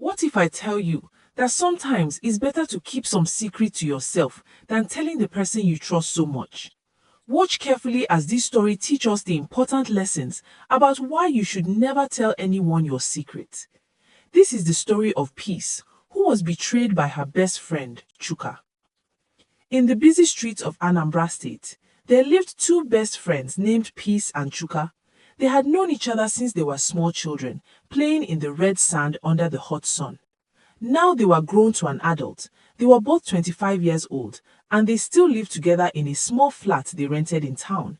What if I tell you that sometimes it's better to keep some secret to yourself than telling the person you trust so much? Watch carefully as this story teaches us the important lessons about why you should never tell anyone your secret. This is the story of Peace, who was betrayed by her best friend, Chuka. In the busy streets of Anambra State, there lived two best friends named Peace and Chuka. They had known each other since they were small children, playing in the red sand under the hot sun. Now they were grown to an adult. They were both 25 years old, and they still lived together in a small flat they rented in town.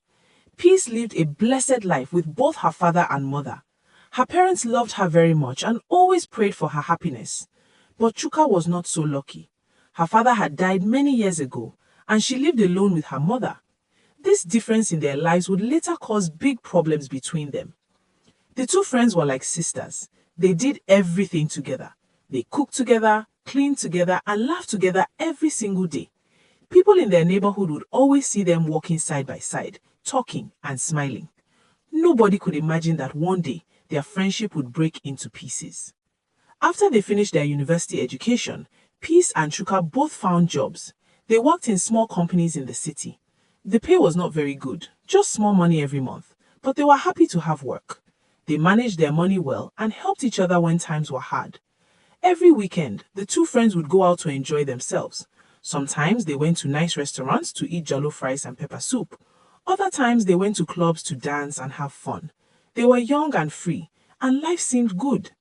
Peace lived a blessed life with both her father and mother. Her parents loved her very much and always prayed for her happiness. But Chuka was not so lucky. Her father had died many years ago, and she lived alone with her mother. This difference in their lives would later cause big problems between them. The two friends were like sisters. They did everything together. They cooked together, cleaned together, and laughed together every single day. People in their neighborhood would always see them walking side by side, talking and smiling. Nobody could imagine that one day their friendship would break into pieces. After they finished their university education, Peace and Chuka both found jobs. They worked in small companies in the city. The pay was not very good, just small money every month, but they were happy to have work. They managed their money well and helped each other when times were hard. Every weekend, the two friends would go out to enjoy themselves. Sometimes they went to nice restaurants to eat jollof rice and pepper soup. Other times they went to clubs to dance and have fun. They were young and free, and life seemed good.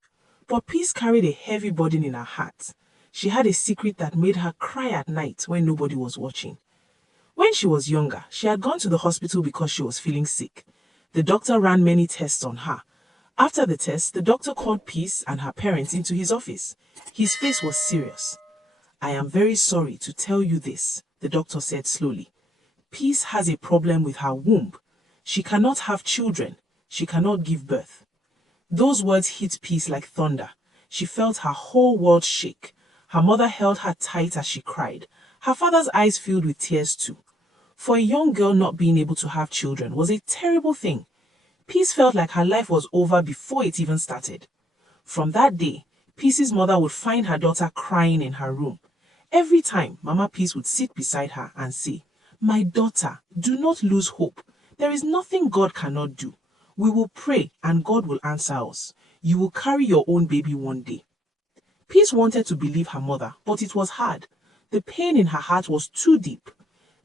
But Peace carried a heavy burden in her heart. She had a secret that made her cry at night when nobody was watching. When she was younger, she had gone to the hospital because she was feeling sick. The doctor ran many tests on her. After the test, the doctor called Peace and her parents into his office. His face was serious. "I am very sorry to tell you this," the doctor said slowly. "Peace has a problem with her womb. She cannot have children. She cannot give birth." Those words hit Peace like thunder. She felt her whole world shake. Her mother held her tight as she cried. Her father's eyes filled with tears too. For a young girl, not being able to have children was a terrible thing. Peace felt like her life was over before it even started. From that day, Peace's mother would find her daughter crying in her room. Every time, Mama Peace would sit beside her and say, "My daughter, do not lose hope. There is nothing God cannot do. We will pray and God will answer us. You will carry your own baby one day." Peace wanted to believe her mother, but it was hard. The pain in her heart was too deep.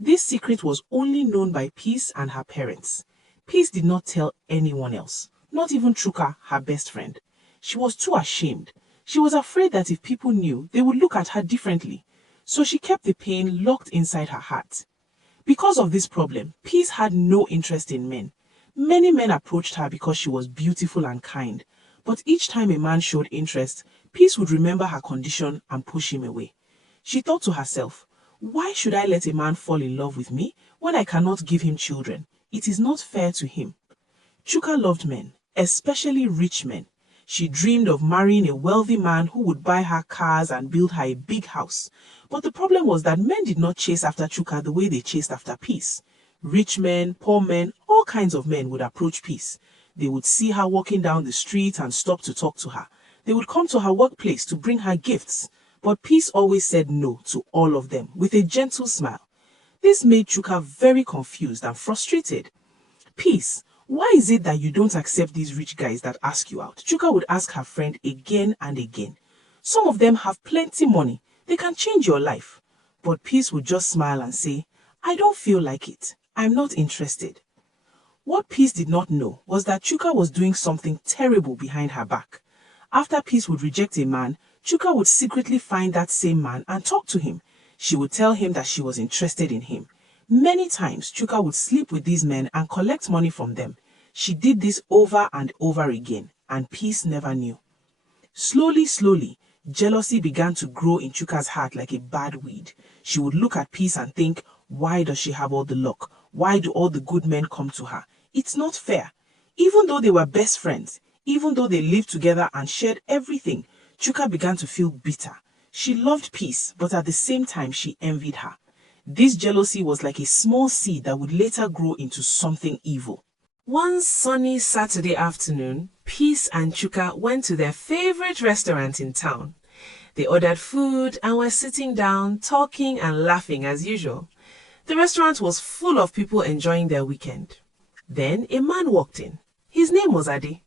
This secret was only known by Peace and her parents. Peace did not tell anyone else, not even Chuka, her best friend. She was too ashamed. She was afraid that if people knew, they would look at her differently. So she kept the pain locked inside her heart. Because of this problem, Peace had no interest in men. Many men approached her because she was beautiful and kind. But each time a man showed interest, Peace would remember her condition and push him away. She thought to herself, "Why should I let a man fall in love with me when I cannot give him children? It is not fair to him." Chuka loved men, especially rich men. She dreamed of marrying a wealthy man who would buy her cars and build her a big house. But the problem was that men did not chase after Chuka the way they chased after Peace. Rich men, poor men, all kinds of men would approach Peace. They would see her walking down the street and stop to talk to her. They would come to her workplace to bring her gifts. But Peace always said no to all of them with a gentle smile. This made Chuka very confused and frustrated. "Peace, why is it that you don't accept these rich guys that ask you out?" Chuka would ask her friend again and again. "Some of them have plenty money. They can change your life." But Peace would just smile and say, "I don't feel like it. I'm not interested." What Peace did not know was that Chuka was doing something terrible behind her back. After Peace would reject a man, Chuka would secretly find that same man and talk to him. She would tell him that she was interested in him. Many times, Chuka would sleep with these men and collect money from them. She did this over and over again, and Peace never knew. Slowly, jealousy began to grow in Chuka's heart like a bad weed. She would look at Peace and think, "Why does she have all the luck? Why do all the good men come to her? It's not fair." Even though they were best friends, even though they lived together and shared everything, Chuka began to feel bitter. She loved Peace, but at the same time she envied her. This jealousy was like a small seed that would later grow into something evil. One sunny Saturday afternoon, Peace and Chuka went to their favorite restaurant in town. They ordered food and were sitting down, talking and laughing as usual. The restaurant was full of people enjoying their weekend. Then a man walked in. His name was Ade.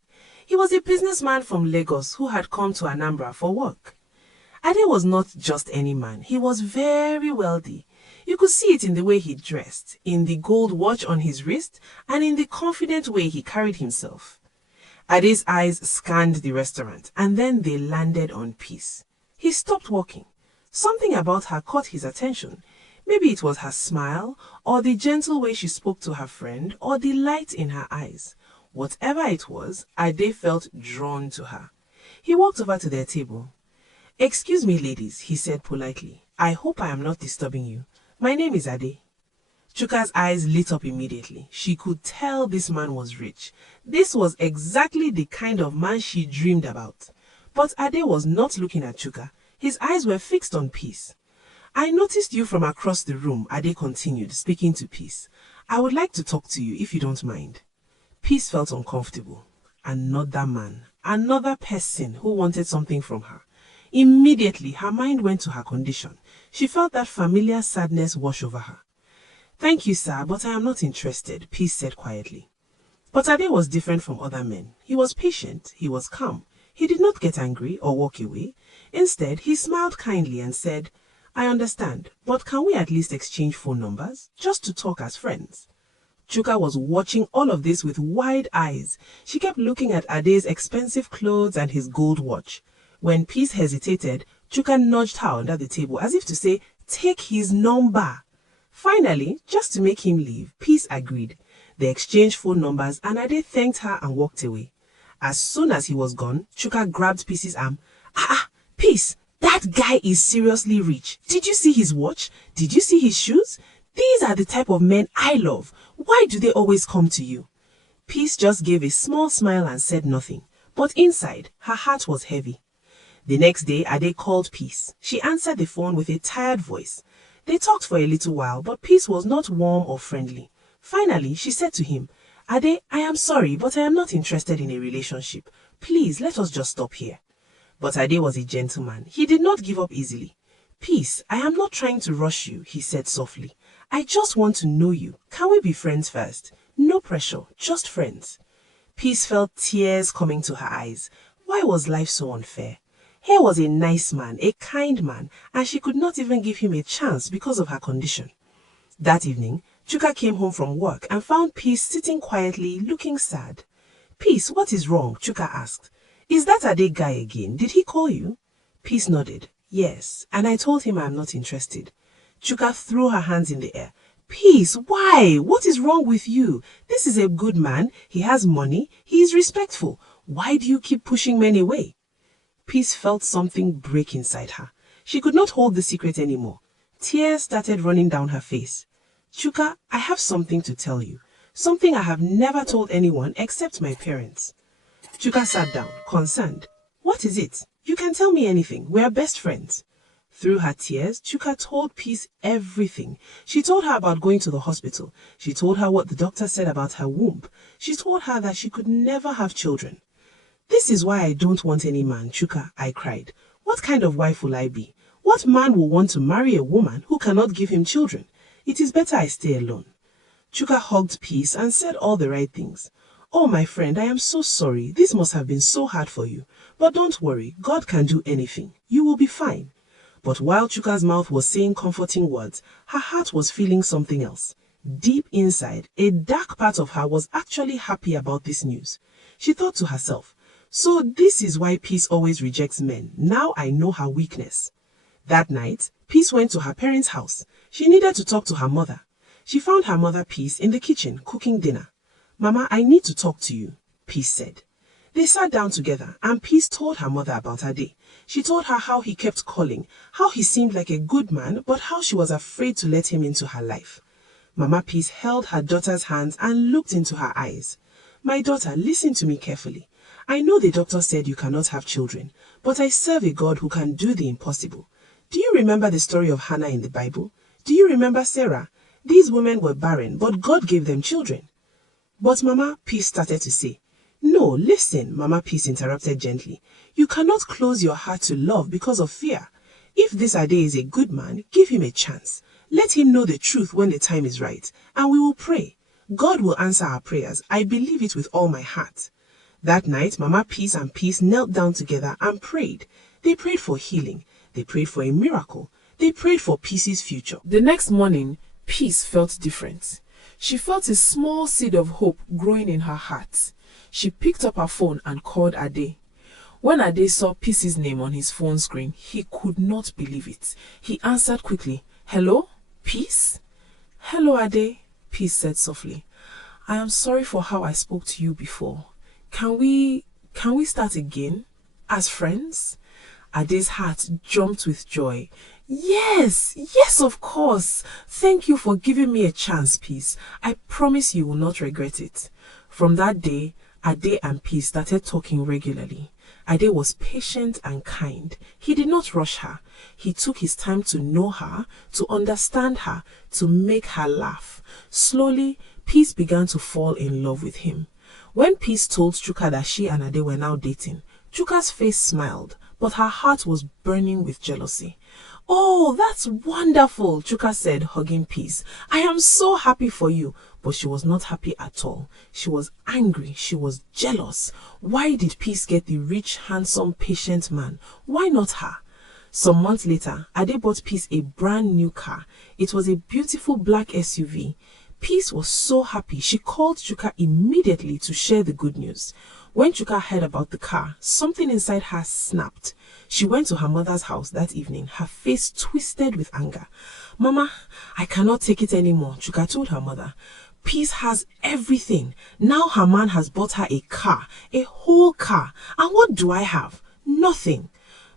He was a businessman from Lagos who had come to Anambra for work. Ade was not just any man. He was very wealthy. You could see it in the way he dressed, in the gold watch on his wrist, and in the confident way he carried himself. Ade's eyes scanned the restaurant, and then they landed on Peace. He stopped walking. Something about her caught his attention. Maybe it was her smile, or the gentle way she spoke to her friend, or the light in her eyes. Whatever it was, Ade felt drawn to her. He walked over to their table. "Excuse me, ladies," he said politely. "I hope I am not disturbing you. My name is Ade." Chuka's eyes lit up immediately. She could tell this man was rich. This was exactly the kind of man she dreamed about. But Ade was not looking at Chuka. His eyes were fixed on Peace. "I noticed you from across the room," Ade continued, speaking to Peace. "I would like to talk to you, if you don't mind." Peace felt uncomfortable. Another man, another person who wanted something from her. Immediately, her mind went to her condition. She felt that familiar sadness wash over her. "Thank you, sir, but I am not interested," Peace said quietly. But Ade was different from other men. He was patient, he was calm. He did not get angry or walk away. Instead, he smiled kindly and said, "I understand, but can we at least exchange phone numbers, just to talk as friends?" Chuka was watching all of this with wide eyes. She kept looking at Ade's expensive clothes and his gold watch. When Peace hesitated, Chuka nudged her under the table as if to say, "Take his number." Finally, just to make him leave, Peace agreed. They exchanged phone numbers and Ade thanked her and walked away. As soon as he was gone, Chuka grabbed Peace's arm. Peace, that guy is seriously rich. Did you see his watch? Did you see his shoes? These are the type of men I love. Why do they always come to you?" Peace just gave a small smile and said nothing. But inside, her heart was heavy. The next day, Ade called Peace. She answered the phone with a tired voice. They talked for a little while, but Peace was not warm or friendly. Finally, she said to him, "Ade, I am sorry, but I am not interested in a relationship. Please, let us just stop here." But Ade was a gentleman. He did not give up easily. "Peace, I am not trying to rush you," he said softly. "I just want to know you. Can we be friends first? No pressure, just friends." Peace felt tears coming to her eyes. Why was life so unfair? Here was a nice man, a kind man, and she could not even give him a chance because of her condition. That evening, Chuka came home from work and found Peace sitting quietly, looking sad. "Peace, what is wrong?" Chuka asked. "Is that Ade guy again? Did he call you?" Peace nodded. "Yes, and I told him I am not interested." Chuka threw her hands in the air. "Peace, why? What is wrong with you? This is a good man. He has money. He is respectful. Why do you keep pushing men away?" Peace felt something break inside her. She could not hold the secret anymore. Tears started running down her face. "Chuka, I have something to tell you. Something I have never told anyone except my parents." Chuka sat down, concerned. "What is it? You can tell me anything. We are best friends." Through her tears, Chuka told Peace everything. She told her about going to the hospital. She told her what the doctor said about her womb. She told her that she could never have children. "This is why I don't want any man, Chuka," I cried. "What kind of wife will I be? What man will want to marry a woman who cannot give him children? It is better I stay alone." Chuka hugged Peace and said all the right things. "Oh, my friend, I am so sorry. This must have been so hard for you. But don't worry, God can do anything. You will be fine." But while Chuka's mouth was saying comforting words, her heart was feeling something else. Deep inside, a dark part of her was actually happy about this news. She thought to herself, "So this is why Peace always rejects men. Now I know her weakness." That night, Peace went to her parents' house. She needed to talk to her mother. She found her mother, Peace, in the kitchen cooking dinner. "Mama, I need to talk to you," Peace said. They sat down together and Peace told her mother about her day. She told her how he kept calling, how he seemed like a good man, but how she was afraid to let him into her life. Mama Peace held her daughter's hands and looked into her eyes. "My daughter, listen to me carefully. I know the doctor said you cannot have children, but I serve a God who can do the impossible. Do you remember the story of Hannah in the Bible? Do you remember Sarah? These women were barren, but God gave them children." "But Mama," Peace started to say. No, listen, Mama Peace interrupted gently. You cannot close your heart to love because of fear. If this Ade is a good man, give him a chance. Let him know the truth when the time is right, and we will pray. God will answer our prayers. I believe it with all my heart. That night, Mama Peace and Peace knelt down together and prayed. They prayed for healing. They prayed for a miracle. They prayed for Peace's future. The next morning, Peace felt different. She felt a small seed of hope growing in her heart. She picked up her phone and called Ade. When Ade saw Peace's name on his phone screen, he could not believe it. He answered quickly, "Hello, Peace?" "Hello, Ade," Peace said softly. "I am sorry for how I spoke to you before. Can we start again? As friends?" Ade's heart jumped with joy. Yes, of course. Thank you for giving me a chance, Peace. I promise you will not regret it." From that day, Ade and Peace started talking regularly. Ade was patient and kind. He did not rush her. He took his time to know her, to understand her, to make her laugh. Slowly, Peace began to fall in love with him. When Peace told Chuka that she and Ade were now dating, Chuka's face smiled, but her heart was burning with jealousy. "Oh, that's wonderful," Chuka said, hugging Peace. "I am so happy for you." But she was not happy at all. She was angry. She was jealous. Why did Peace get the rich, handsome, patient man? Why not her? Some months later, Ade bought Peace a brand new car. It was a beautiful black SUV. Peace was so happy. She called Chuka immediately to share the good news. When Chuka heard about the car, something inside her snapped. She went to her mother's house that evening, her face twisted with anger. "Mama, I cannot take it anymore," Chuka told her mother. "Peace has everything. Now her man has bought her a car, a whole car. And what do I have? Nothing."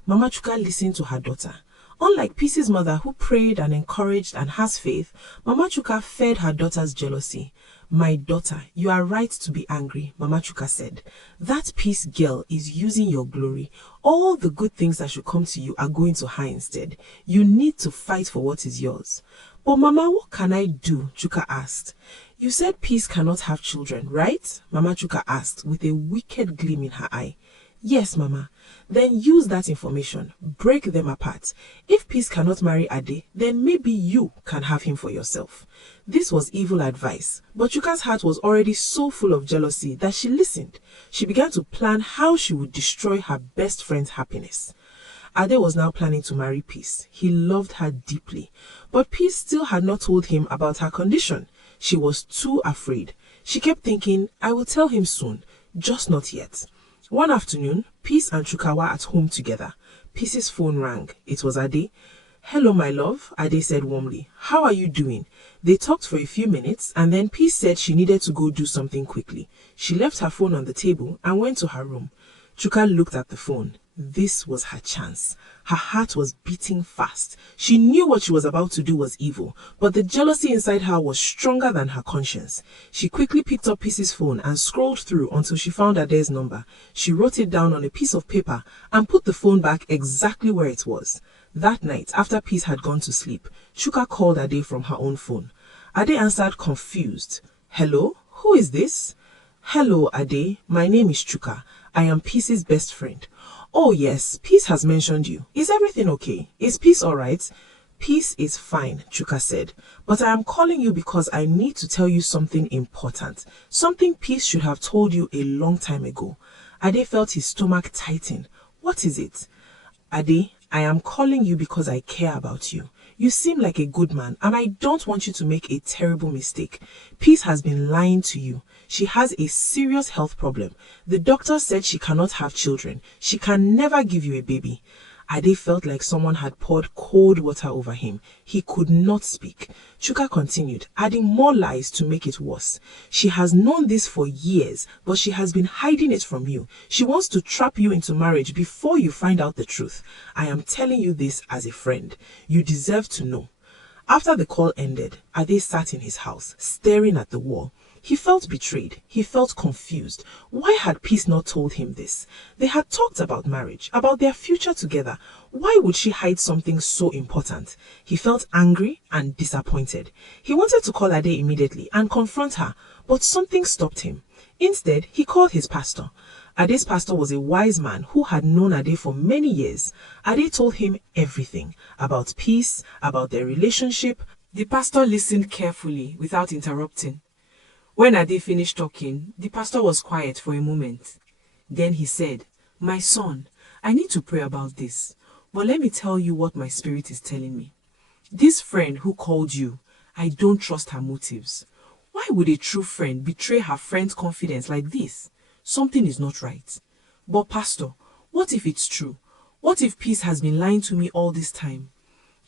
Mama Chuka listened to her daughter. Unlike Peace's mother, who prayed and encouraged and has faith, Mama Chuka fed her daughter's jealousy. "My daughter, you are right to be angry," Mama Chuka said. "That Peace girl is using your glory. All the good things that should come to you are going to her instead. You need to fight for what is yours." "But Mama, what can I do?" Chuka asked. "You said Peace cannot have children, right?" Mama Chuka asked with a wicked gleam in her eye. "Yes, Mama." "Then use that information. Break them apart. If Peace cannot marry Ade, then maybe you can have him for yourself." This was evil advice, but Chuka's heart was already so full of jealousy that she listened. She began to plan how she would destroy her best friend's happiness. Ade was now planning to marry Peace. He loved her deeply, but Peace still had not told him about her condition. She was too afraid. She kept thinking, "I will tell him soon, just not yet." One afternoon, Peace and Chuka were at home together. Peace's phone rang. It was Ade. "Hello, my love," Ade said warmly. "How are you doing?" They talked for a few minutes, and then Peace said she needed to go do something quickly. She left her phone on the table and went to her room. Chuka looked at the phone. This was her chance. Her heart was beating fast. She knew what she was about to do was evil, but the jealousy inside her was stronger than her conscience. She quickly picked up Peace's phone and scrolled through until she found Ade's number. She wrote it down on a piece of paper and put the phone back exactly where it was. That night, after Peace had gone to sleep, Chuka called Ade from her own phone. Ade answered confused. "Hello, who is this?" "Hello, Ade. My name is Chuka. I am Peace's best friend." "Oh yes, Peace has mentioned you. Is everything okay? Is Peace alright?" "Peace is fine," Chuka said. "But I am calling you because I need to tell you something important. Something Peace should have told you a long time ago." Ade felt his stomach tighten. "What is it?" "Ade, I am calling you because I care about you. You seem like a good man, and I don't want you to make a terrible mistake. Peace has been lying to you. She has a serious health problem. The doctor said she cannot have children. She can never give you a baby." Ade felt like someone had poured cold water over him. He could not speak. Chuka continued, adding more lies to make it worse. "She has known this for years, but she has been hiding it from you. She wants to trap you into marriage before you find out the truth. I am telling you this as a friend. You deserve to know." After the call ended, Ade sat in his house, staring at the wall. He felt betrayed. He felt confused. Why had Peace not told him this? They had talked about marriage, about their future together. Why would she hide something so important? He felt angry and disappointed. He wanted to call Ade immediately and confront her, but something stopped him. Instead, he called his pastor. Ade's pastor was a wise man who had known Ade for many years. Ade told him everything about peace, about their relationship. The pastor listened carefully without interrupting. When Ade finished talking, the pastor was quiet for a moment. Then he said, "My son, I need to pray about this, but let me tell you what my spirit is telling me. This friend who called you, I don't trust her motives. Why would a true friend betray her friend's confidence like this? Something is not right. But pastor, what if it's true? What if Peace has been lying to me all this time?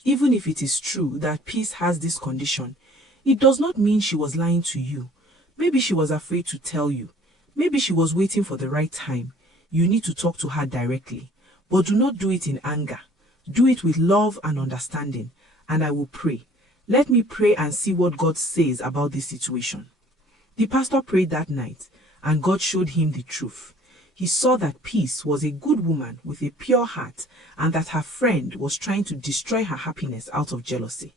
Even if it is true that Peace has this condition, it does not mean she was lying to you. Maybe she was afraid to tell you. Maybe she was waiting for the right time. You need to talk to her directly. But do not do it in anger. Do it with love and understanding. And I will pray. Let me pray and see what God says about this situation." The pastor prayed that night, and God showed him the truth. He saw that Peace was a good woman with a pure heart, and that her friend was trying to destroy her happiness out of jealousy.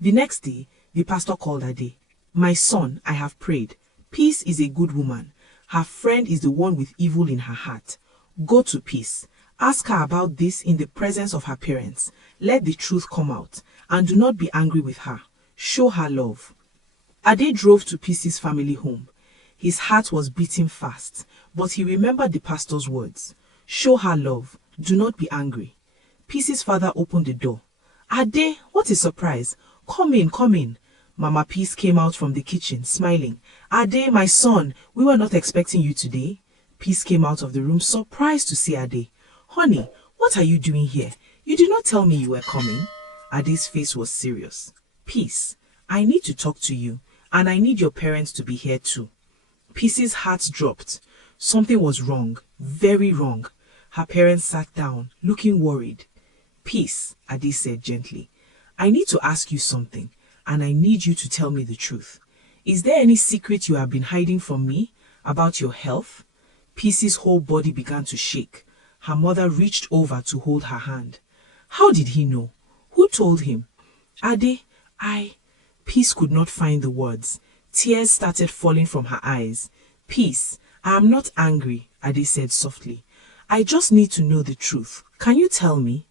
The next day, the pastor called Ade. "My son, I have prayed. Peace is a good woman. Her friend is the one with evil in her heart. Go to Peace. Ask her about this in the presence of her parents. Let the truth come out, and do not be angry with her. Show her love." Ade drove to Peace's family home. His heart was beating fast, but he remembered the pastor's words. Show her love. Do not be angry. Peace's father opened the door. "Ade, what a surprise. Come in, come in." Mama Peace came out from the kitchen, smiling. "Ade, my son, we were not expecting you today." Peace came out of the room, surprised to see Ade. "Honey, what are you doing here? You did not tell me you were coming." Ade's face was serious. "Peace, I need to talk to you, and I need your parents to be here too." Peace's heart dropped. Something was wrong, very wrong. Her parents sat down, looking worried. "Peace," Ade said gently, "I need to ask you something, and I need you to tell me the truth. Is there any secret you have been hiding from me about your health?" Peace's whole body began to shake. Her mother reached over to hold her hand. "How did he know? Who told him?" "Ade, Peace could not find the words. Tears started falling from her eyes. "Peace, I am not angry," Ade said softly. "I just need to know the truth. Can you tell me?"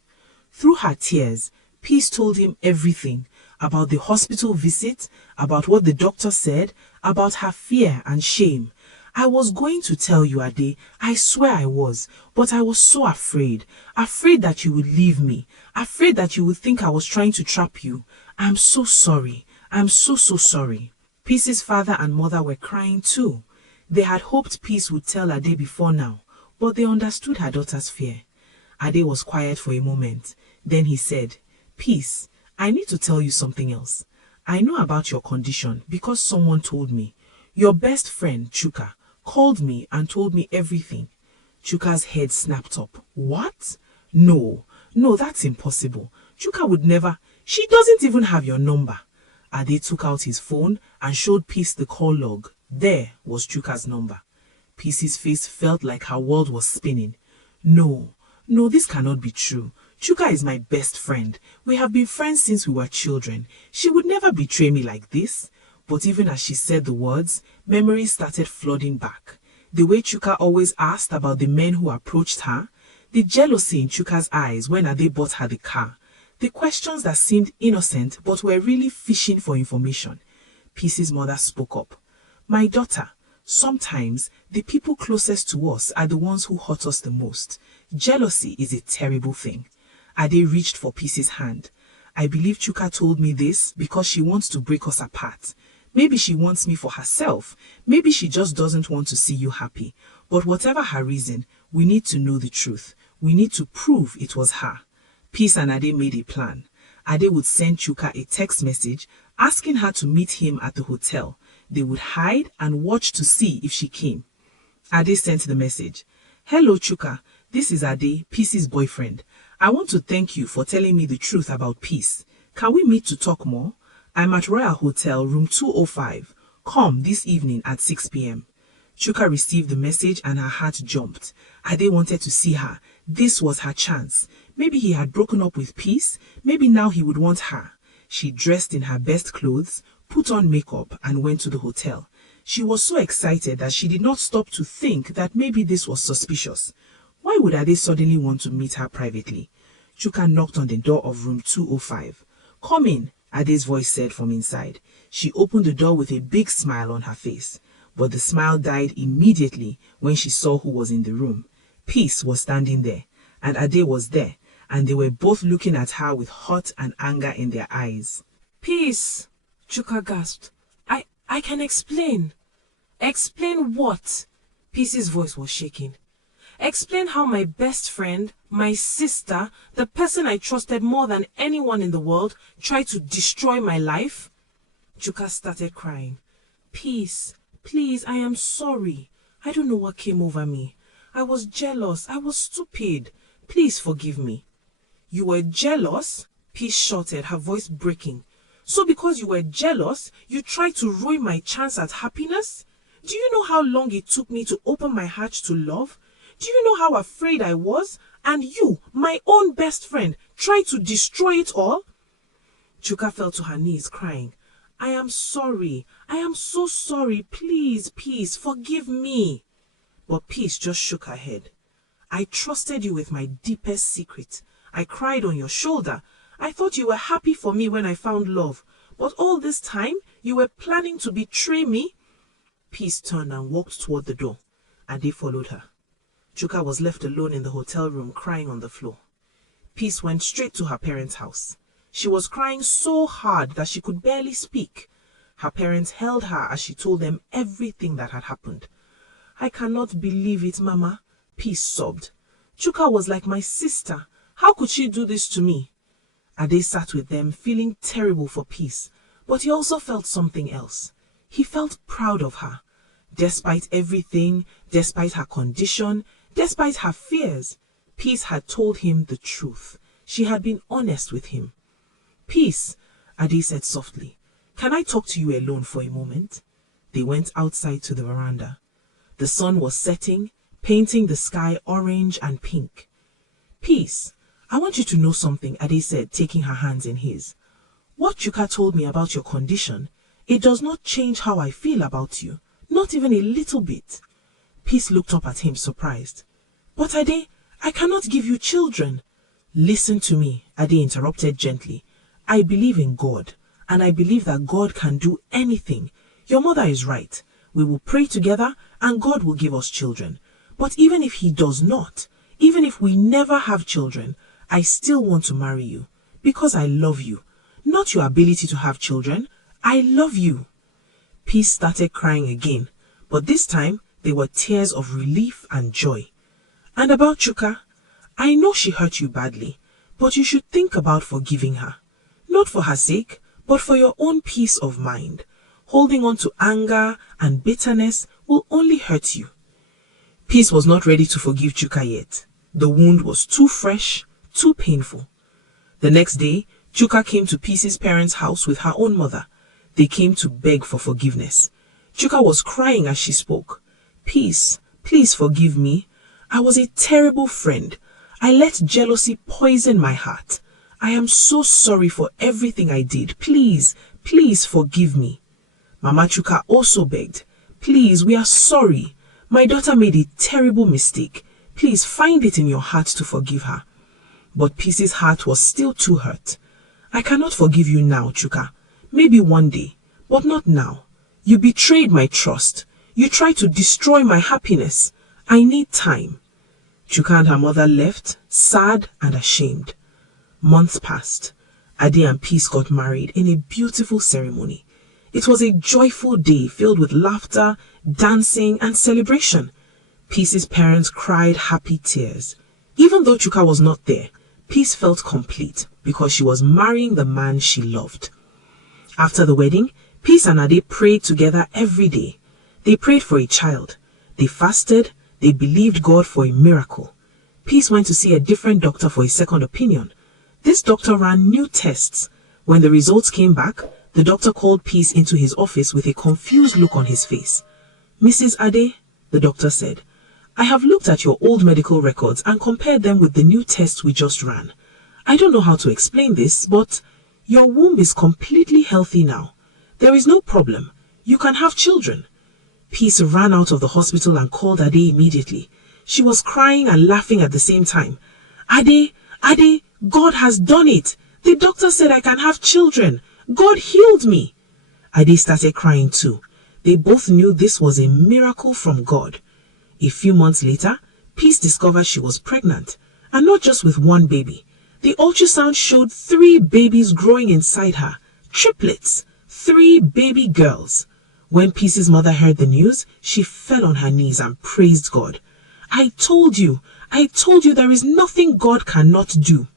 Through her tears, Peace told him everything about the hospital visit, about what the doctor said, about her fear and shame. "I was going to tell you, Ade, I swear I was, but I was so afraid that you would leave me, afraid that you would think I was trying to trap you. I'm so sorry. I'm so sorry." Peace's father and mother were crying too. They had hoped Peace would tell Ade before now, but they understood her daughter's fear. Ade was quiet for a moment. Then he said, "Peace, I need to tell you something else. I know about your condition because someone told me. Your best friend, Chuka, called me and told me everything." Chuka's head snapped up. "What? No, that's impossible. Chuka would never. She doesn't even have your number." Ade took out his phone and showed Peace the call log. There was Chuka's number. Peace's face felt like her world was spinning. No, this cannot be true. Chuka is my best friend. We have been friends since we were children. She would never betray me like this. But even as she said the words, memories started flooding back. The way Chuka always asked about the men who approached her, the jealousy in Chuka's eyes when Ade bought her the car, the questions that seemed innocent but were really fishing for information. Peace's mother spoke up. "My daughter, sometimes the people closest to us are the ones who hurt us the most. Jealousy is a terrible thing." Ade reached for Peace's hand. "I believe Chuka told me this because she wants to break us apart. Maybe she wants me for herself. Maybe she just doesn't want to see you happy. But whatever her reason, we need to know the truth. We need to prove it was her." Peace and Ade made a plan. Ade would send Chuka a text message asking her to meet him at the hotel. They would hide and watch to see if she came. Ade sent the message. "Hello Chuka, this is Ade, Peace's boyfriend. I want to thank you for telling me the truth about Peace. Can we meet to talk more? I'm at Royal Hotel, room 205. Come this evening at 6 p.m. Chuka received the message and her heart jumped. Ade wanted to see her. This was her chance. Maybe he had broken up with Peace. Maybe now he would want her. She dressed in her best clothes, put on makeup and went to the hotel. She was so excited that she did not stop to think that maybe this was suspicious. Why would Ade suddenly want to meet her privately? Chuka knocked on the door of room 205. "Come in," Ade's voice said from inside. She opened the door with a big smile on her face. But the smile died immediately when she saw who was in the room. Peace was standing there, and Ade was there, and they were both looking at her with hurt and anger in their eyes. "Peace," Chuka gasped. I can explain." "Explain what?" Peace's voice was shaking. "Explain how my best friend, my sister, the person I trusted more than anyone in the world, tried to destroy my life?" Chuka started crying. "Peace, please, I am sorry. I don't know what came over me. I was jealous. I was stupid. Please forgive me." "You were jealous?" Peace shouted, her voice breaking. "So because you were jealous, you tried to ruin my chance at happiness? Do you know how long it took me to open my heart to love? Do you know how afraid I was? And you, my own best friend, tried to destroy it all?" Chuka fell to her knees crying. "I am sorry. I am so sorry. Please, Peace, forgive me." But Peace just shook her head. "I trusted you with my deepest secret. I cried on your shoulder. I thought you were happy for me when I found love. But all this time, you were planning to betray me." Peace turned and walked toward the door. Ade followed her. Chuka was left alone in the hotel room crying on the floor. Peace went straight to her parents' house. She was crying so hard that she could barely speak. Her parents held her as she told them everything that had happened. "I cannot believe it, Mama," Peace sobbed. "Chuka was like my sister. How could she do this to me?" Ade sat with them, feeling terrible for Peace, but he also felt something else. He felt proud of her. Despite everything, despite her condition, despite her fears, Peace had told him the truth. She had been honest with him. "Peace," Ade said softly, "can I talk to you alone for a moment?" They went outside to the veranda. The sun was setting, painting the sky orange and pink. "Peace, I want you to know something," Ade said, taking her hands in his. "What Chuka told me about your condition, it does not change how I feel about you, not even a little bit." Peace looked up at him, surprised. "But Ade, I cannot give you children." "Listen to me," Ade interrupted gently. "I believe in God, and I believe that God can do anything. Your mother is right. We will pray together, and God will give us children. But even if He does not, even if we never have children, I still want to marry you, because I love you. Not your ability to have children. I love you." Peace started crying again, but this time they were tears of relief and joy. "And about Chuka, I know she hurt you badly, but you should think about forgiving her. Not for her sake, but for your own peace of mind. Holding on to anger and bitterness will only hurt you." Peace was not ready to forgive Chuka yet. The wound was too fresh, too painful. The next day, Chuka came to Peace's parents' house with her own mother. They came to beg for forgiveness. Chuka was crying as she spoke. "Peace, please forgive me. I was a terrible friend. I let jealousy poison my heart. I am so sorry for everything I did. Please, please forgive me." Mama Chuka also begged. "Please, we are sorry. My daughter made a terrible mistake. Please find it in your heart to forgive her." But Peace's heart was still too hurt. "I cannot forgive you now, Chuka. Maybe one day, but not now. You betrayed my trust. You tried to destroy my happiness. I need time." Chuka and her mother left, sad and ashamed. Months passed. Ade and Peace got married in a beautiful ceremony. It was a joyful day filled with laughter, dancing, and celebration. Peace's parents cried happy tears. Even though Chuka was not there, Peace felt complete because she was marrying the man she loved. After the wedding, Peace and Ade prayed together every day. They prayed for a child. They fasted. They believed God for a miracle. Peace went to see a different doctor for a second opinion. This doctor ran new tests. When the results came back, the doctor called Peace into his office with a confused look on his face. "Mrs. Ade," the doctor said, "I have looked at your old medical records and compared them with the new tests we just ran. I don't know how to explain this, but your womb is completely healthy now. There is no problem. You can have children. Peace ran out of the hospital and called Ade immediately. She was crying and laughing at the same time. Ade, God has done it. The doctor said I can have children. God healed me. Ade started crying too. They both knew this was a miracle from God. A few months later, Peace discovered she was pregnant, and not just with one baby. The ultrasound showed 3 babies growing inside her, triplets, 3 baby girls. When Peace's mother heard the news, she fell on her knees and praised God. I told you there is nothing God cannot do.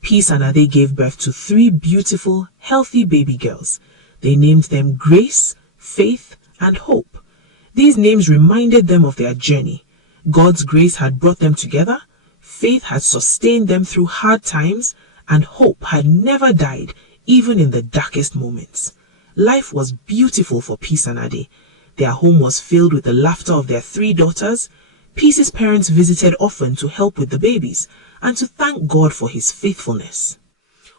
Peace and Ade gave birth to 3 beautiful, healthy baby girls. They named them Grace, Faith, and Hope. These names reminded them of their journey. God's grace had brought them together, faith had sustained them through hard times, and hope had never died, even in the darkest moments. Life was beautiful for Peace and Ade. Their home was filled with the laughter of their 3 daughters. Peace's parents visited often to help with the babies and to thank God for his faithfulness.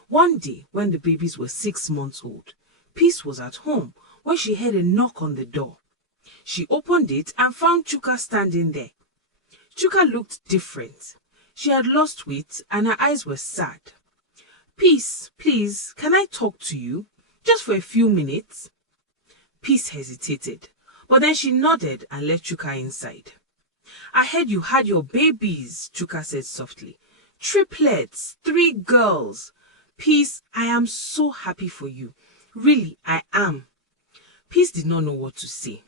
One day, when the babies were 6 months old, Peace was at home when she heard a knock on the door. She opened it and found Chuka standing there. Chuka looked different. She had lost weight and her eyes were sad. Peace, please, can I talk to you? Just for a few minutes. Peace hesitated, but then she nodded and let Chuka inside. I heard you had your babies, Chuka said softly. Triplets, 3 girls. Peace, I am so happy for you. Really, I am. Peace did not know what to say.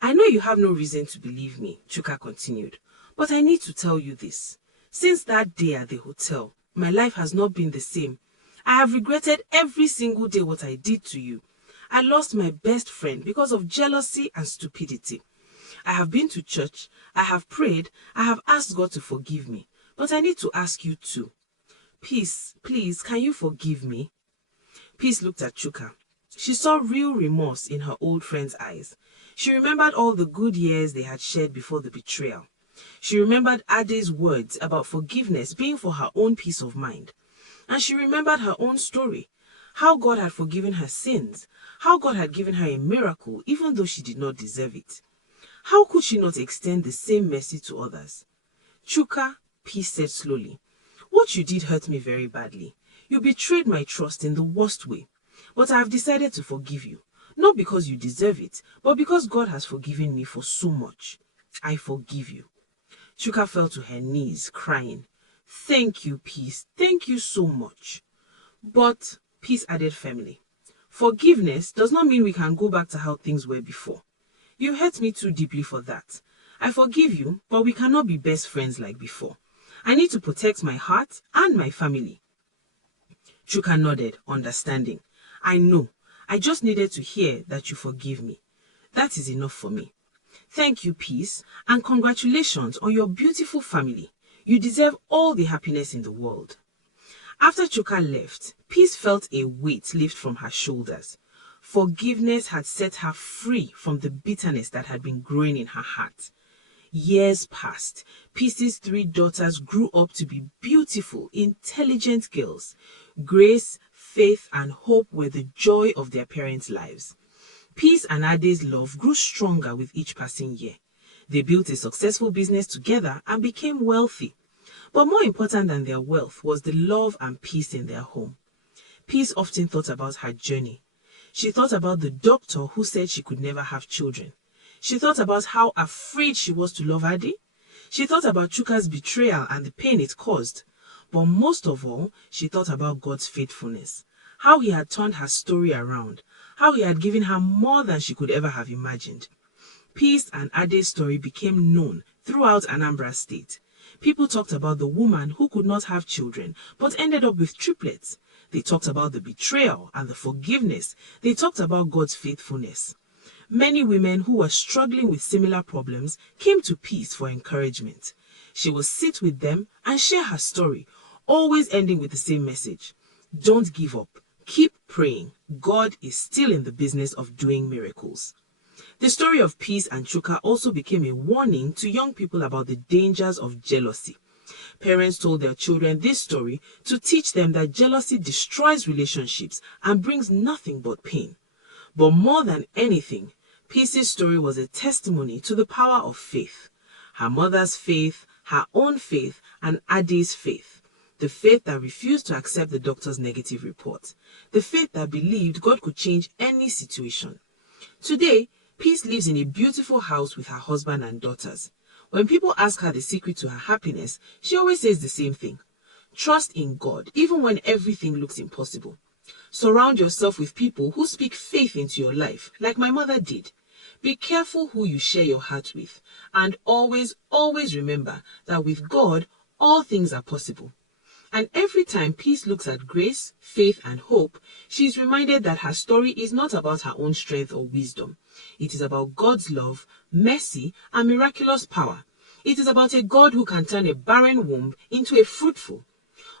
I know you have no reason to believe me, Chuka continued, but I need to tell you this. Since that day at the hotel, my life has not been the same. I have regretted every single day what I did to you. I lost my best friend because of jealousy and stupidity. I have been to church, I have prayed, I have asked God to forgive me, but I need to ask you too. Peace, please, can you forgive me? Peace looked at Chuka. She saw real remorse in her old friend's eyes. She remembered all the good years they had shared before the betrayal. She remembered Ade's words about forgiveness being for her own peace of mind. And she remembered her own story, how God had forgiven her sins, how God had given her a miracle even though she did not deserve it. How could she not extend the same mercy to others? Chuka, Peace said slowly, what you did hurt me very badly. You betrayed my trust in the worst way. But I have decided to forgive you. Not because you deserve it, but because God has forgiven me for so much. I forgive you. Chuka fell to her knees, crying. Thank you, Peace. Thank you so much. But, Peace added firmly, forgiveness does not mean we can go back to how things were before. You hurt me too deeply for that. I forgive you, but we cannot be best friends like before. I need to protect my heart and my family. Chuka nodded, understanding. I know. I just needed to hear that you forgive me. That is enough for me. Thank you, Peace, and congratulations on your beautiful family. You deserve all the happiness in the world. After Chuka left, Peace felt a weight lift from her shoulders. Forgiveness had set her free from the bitterness that had been growing in her heart. Years passed. Peace's 3 daughters grew up to be beautiful, intelligent girls. Grace, Faith, and Hope were the joy of their parents' lives. Peace and Ade's love grew stronger with each passing year. They built a successful business together and became wealthy. But more important than their wealth was the love and peace in their home. Peace often thought about her journey. She thought about the doctor who said she could never have children. She thought about how afraid she was to love Ade. She thought about Chuka's betrayal and the pain it caused. But most of all, she thought about God's faithfulness, how he had turned her story around, how he had given her more than she could ever have imagined. Peace and Ade's story became known throughout Anambra State. People talked about the woman who could not have children but ended up with triplets. They talked about the betrayal and the forgiveness. They talked about God's faithfulness. Many women who were struggling with similar problems came to Peace for encouragement. She would sit with them and share her story, always ending with the same message. Don't give up. Keep praying. God is still in the business of doing miracles. The story of Peace and Chuka also became a warning to young people about the dangers of jealousy. Parents told their children this story to teach them that jealousy destroys relationships and brings nothing but pain. But more than anything, Peace's story was a testimony to the power of faith. Her mother's faith, her own faith, and Ade's faith. The faith that refused to accept the doctor's negative report. The faith that believed God could change any situation. Today, Peace lives in a beautiful house with her husband and daughters. When people ask her the secret to her happiness, she always says the same thing. Trust in God, even when everything looks impossible. Surround yourself with people who speak faith into your life, like my mother did. Be careful who you share your heart with, and always, always remember that with God, all things are possible. And every time Peace looks at grace, faith, and hope, she is reminded that her story is not about her own strength or wisdom. It is about God's love, mercy, and miraculous power. It is about a God who can turn a barren womb into a fruitful.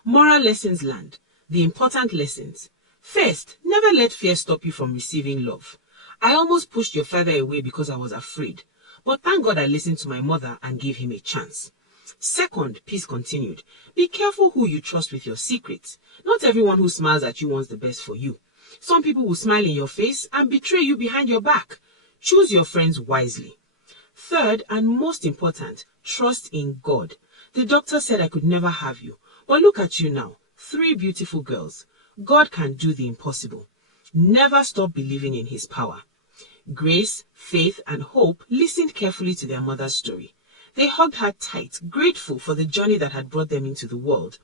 Moral lessons learned. The important lessons. First, never let fear stop you from receiving love. I almost pushed your father away because I was afraid. But thank God I listened to my mother and gave him a chance. Second, Peace continued, be careful who you trust with your secrets. Not everyone who smiles at you wants the best for you. Some people will smile in your face and betray you behind your back. Choose your friends wisely. Third, and most important, trust in God. The doctor said I could never have you. But look at you now, 3 beautiful girls. God can do the impossible. Never stop believing in his power. Grace, faith, and hope listened carefully to their mother's story. They hugged her tight, grateful for the journey that had brought them into the world.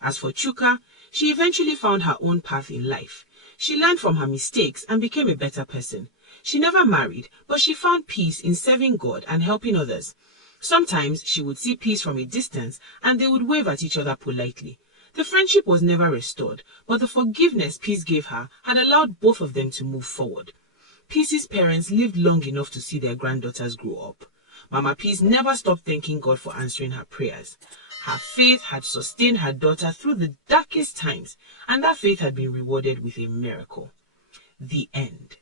As for Chuka, she eventually found her own path in life. She learned from her mistakes and became a better person. She never married, but she found peace in serving God and helping others. Sometimes she would see Peace from a distance and they would wave at each other politely. The friendship was never restored, but the forgiveness Peace gave her had allowed both of them to move forward. Peace's parents lived long enough to see their granddaughters grow up. Mama Peace never stopped thanking God for answering her prayers. Her faith had sustained her daughter through the darkest times, and that faith had been rewarded with a miracle. The end.